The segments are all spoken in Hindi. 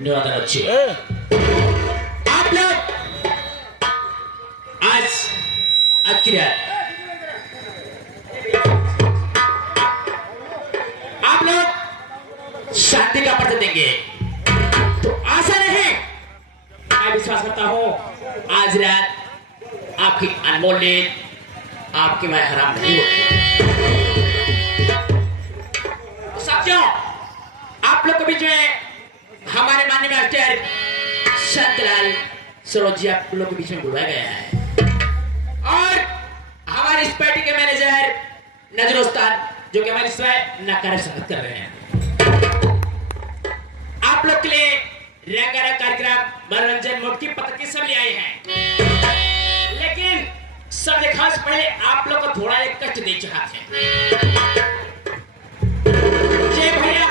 निवादन अच्छी आप लोग आज की रात आप लोग शांति का पत्र देंगे तो आशा नहीं, मैं विश्वास करता हूं आज रात आपकी अनमोल नींद आपकी मैं हराम नहीं होगी। साथियों, आप लोग को भी जो है हमारे माननीय मास्टर संतलाल सरोज जी आप लोग के बीच में बुलाया गया है और हमारे इस पार्टी के मैनेजर नजर उस्ताद जो कि हमारे स्वयं नकार स्वागत कर रहे हैं। आप लोग के लिए रंगारंग कार्यक्रम मनोरंजन मुक्ति पत्र सब ले आए हैं, लेकिन सब देखा से पहले आप लोग को थोड़ा एक कष्ट दे चाहते हैं। जे भैया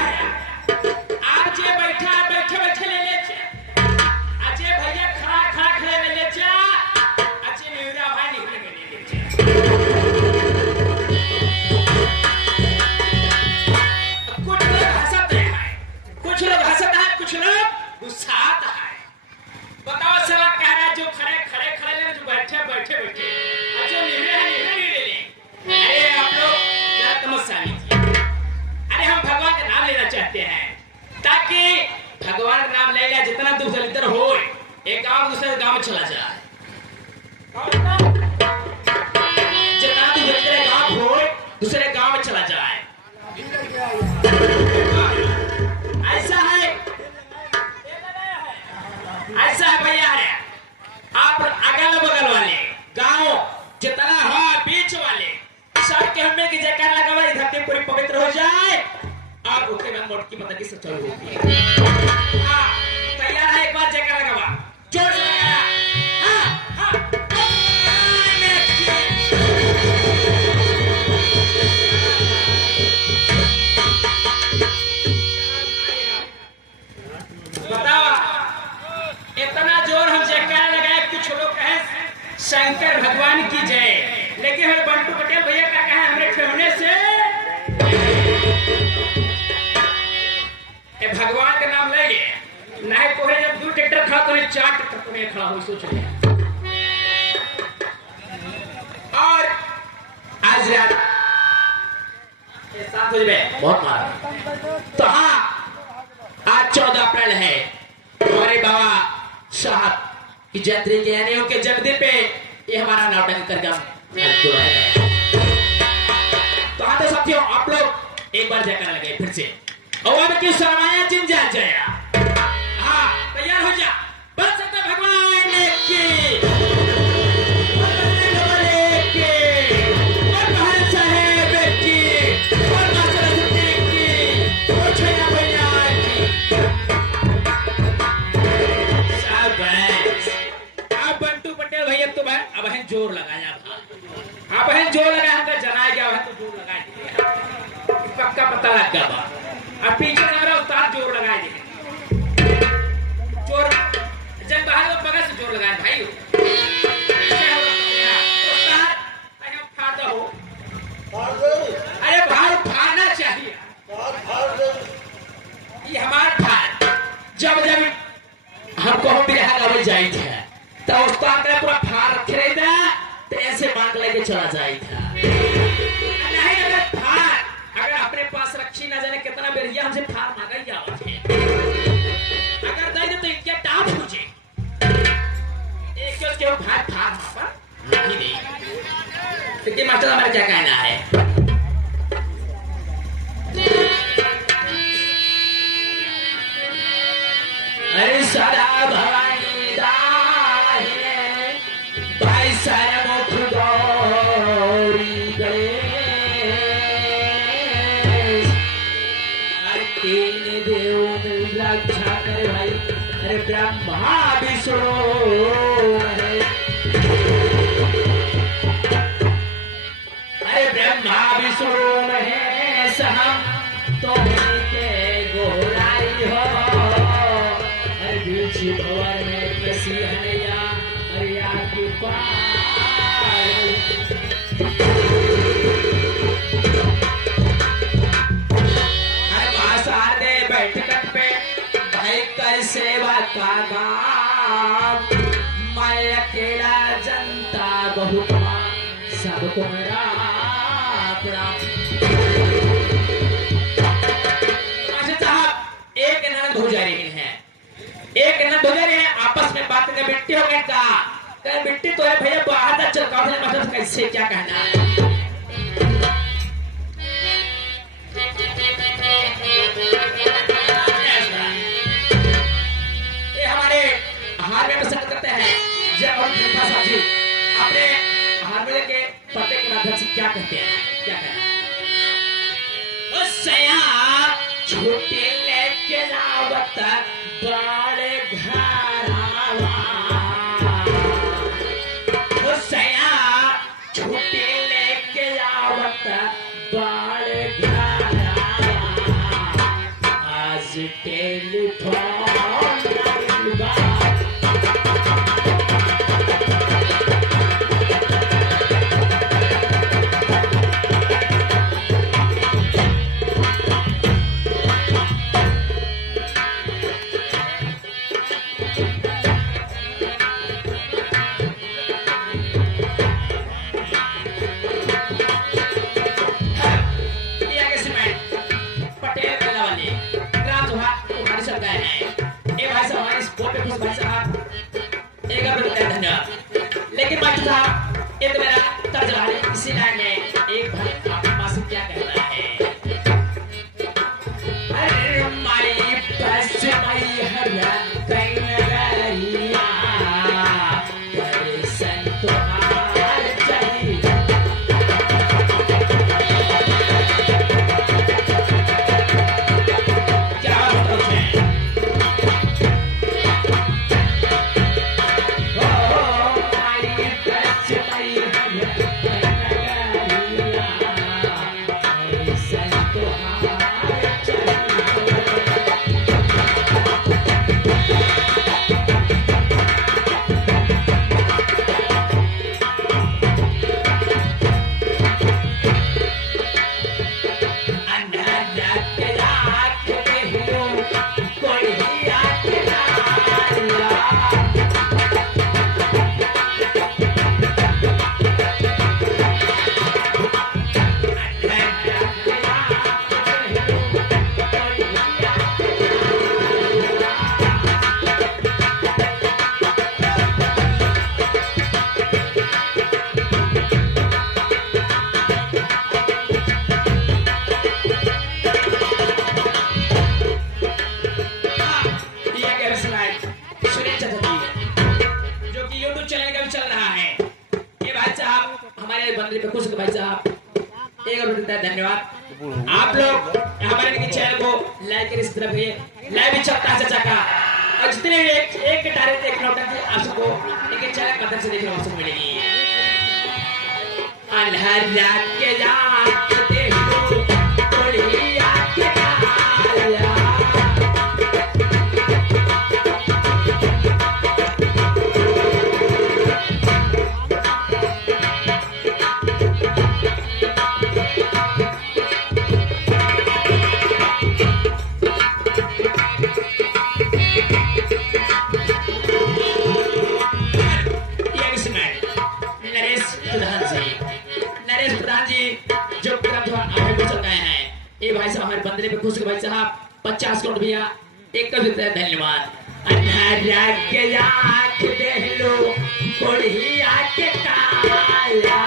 आप जे बैठा बैठे बैठे ले ले अजय भैया खड़ा खड़ा खड़े ले ले अजय मेरा भाई निकले ले ले कुछ लोग हंसते हैं, कुछ लोग हंसता है, कुछ लोग गुस्साता है। बताओ सवाल कह रहा है जो खड़े खड़े खड़े ले जो बैठे बैठे बैठे अजय निकले ले ले। अरे आप लोग जरा तमस्सा लीजिए। अरे हम भगवान का नाम लेना चाहते हैं ताकि भगवान का नाम ले लिया जितना दुख दलितर हो एक गांव दूसरे गांव में चला जाए, जितना दुख दलितर गांव हो दूसरे गांव में चला जाए। ऐसा है भैया है आप अगल बगल वाले गांव जितना हो बीच वाले सबके हमें की जयकार लगा हुआ धरती पूरी पवित्र हो जाए और उसके बाद मोट की पता की सच्चाई होती है। हाँ, तैयार है एक बार जयकार लगा हुआ जोर से लगाया। हाँ, हाँ, बताओ इतना जोर हम जयकार लगाए कुछ लोग कहे शंकर भगवान की जय, लेकिन हमारे बंटू पटेल भैया का कहा हमरे ठेवने से भगवान का नाम लेंगे नहीं कोई जब 2 ट्रैक्टर खड़ा तो 4 ट्रैक्टर तो नहीं खड़ा हो सोच लिया। और आज रात 7 बजे बहुत मारा तो हाँ आज 14 अप्रैल है हमारे बाबा साहब की जयंती के यानी उनके जन्मदिन पे ये हमारा नाटक कार्यक्रम है। तो हाँ तो साथियों आप लोग एक बार जयकार लगाए फिर से और अब क्यों शर्माया जिन जा जाया। हाँ तैयार हो जा बस सकता भगवान की और महाराज साहेब की और मास्टर सुखदेव की और छैया भैया की शाबाश। अब बंटू पटेल भैया तो अब है जोर लगाया अब है जोर लगाया हमका जनाया गया है तो जोर लगा दिया पक्का पता लग गया। अब पीछे हमारा उस्ताद जोर लगाए देखे जोर जब बाहर लोग बगल से जोर लगाए भाई फाड़ता हो। अरे बाहर फाड़ना चाहिए ये हमारा फाड़ जब जब हमको हम बिहार लगे जाए थे तो उस्ताद ने पूरा फाड़ रखे रहे था तो ऐसे बांध लेके चला जाए था। नहीं अगर फाड़ अगर अपने पास रखी ना जाने कितना बेरिया हमसे फाड़ मांगा ही जाओ अगर दे दे तो इनके टाप हो जाए एक के उसके भाई फाड़ पर नहीं दे तो ये मास्टर हमारा क्या कहना है। अरे सदा भवानी दाहिने भाई सारा मुख गौरी गए तीन देव में रक्षा करे भाई। अरे ब्रह्मा विष्णु अरे ब्रह्मा विष्णु महेश हम तो के गोराई हो। अरे बीच भवर में बसी हरिया हरिया की बैठक पे भाई कैसे का काम, मैं अकेला जनता बहुत सबको मेरा प्रणाम। साहब एक ननद हो जा रही है, एक ननद हो जा रही है, आपस में बात कर बिट्टी हो गए का कह बिट्टी तो है भैया बाहर तक चल काफले मतलब कैसे क्या कहना है। ये हमारे हारमोनियम में संगत करते हैं जब और कृपा साहब जी अपने हारमोनियम के पत्ते के माध्यम से क्या कहते हैं, क्या कहना है। उस सया छोटे लेके लावत बड़े घरावा, उस सया छोटे लेके लावत बड़े घरावा, आज टेलीफोन लेकिन भाई साहब ये तो मेरा तर्ज रहा है, इसी लाइन में एक भाई आपके पास क्या कहना है। अरे माई बस माई हरिया कहीं नगरिया करे संतोहार चाहिए, क्या बात है। बंदरी पे खुश भाई साहब एक और देता है धन्यवाद। आप लोग हमारे चैनल को लाइक करें, इस तरफ ये लाइव भी चलता है चाचा का, और जितने भी एक गिटार एक नौटंकी आप सबको एक चैनल के माध्यम से देखने को अवसर मिलेगी। अनहर रात के जाते हो थोड़ी आके काला, भाई साहब हमारे बंदरे पे खुश भाई साहब 50 करोड़ भैया एक कर देता है धन्यवाद। देख लो कोड़ी आके काला,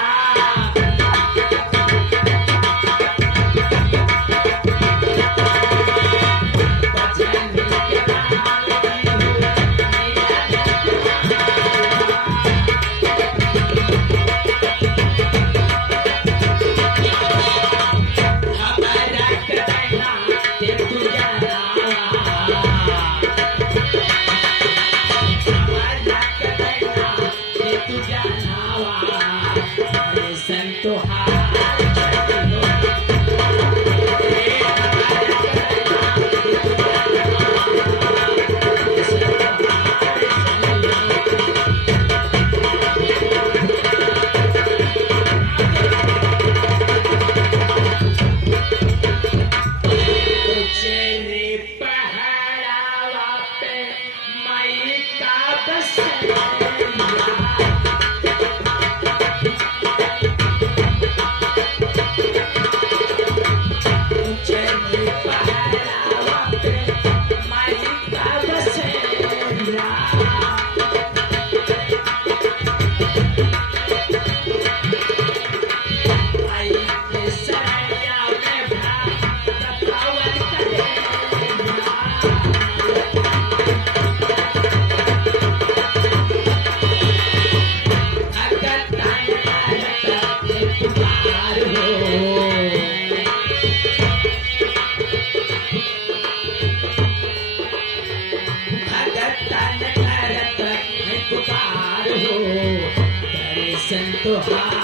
दर्शन तुहार